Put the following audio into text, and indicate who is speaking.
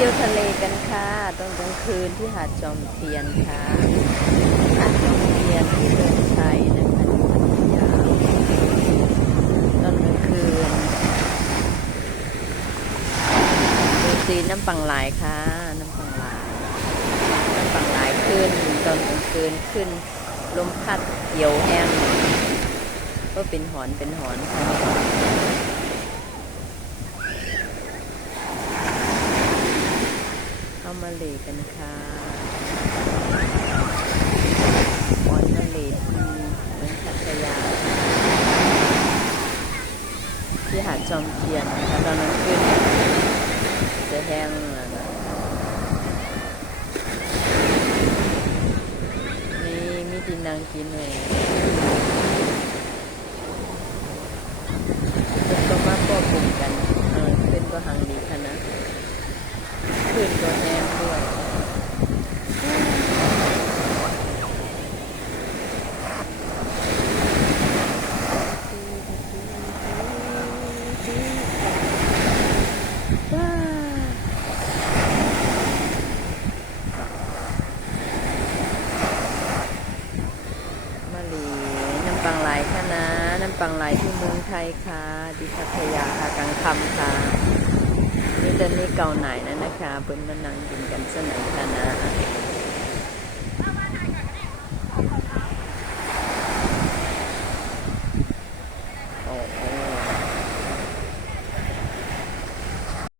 Speaker 1: เลกันค่ะตอนกลางคืนที่หาดจอมเทียนค่ะหาดจอมเทียนที่เดินชัยนะคะที่พัทยาตอนกลางคืนดูสีน้ำปังหลายค่ะ น้ำปังหลายน้ำปังหลายขึ้นตอนกลางคืนขึ้นลมพัดเกี่ยวแห้งก็เป็นหอนเป็นหอนค่ะ เลกันค่ะหอนมาเลที่เมืองพัทยา ที่หาดจอมเทียนนะคะตอนนั้นขึ้นจะแห้งแล้วนะมีมีที่นางกินเลยเป็นก็มาก็กลุ่มกันเออขึ้นก็หังดีค่ะนะขึ้นก็แห้งด้วย ว้าวมะลีายค่ะนะน้ำปังไหลที่เมืองไทยค่ะ ดิพัทยาค่ะกังคำค่ะ นี่จะนี่เก่าไหนนะนะคะเปิ้นมันั่งกินกันสนอค่ะนะ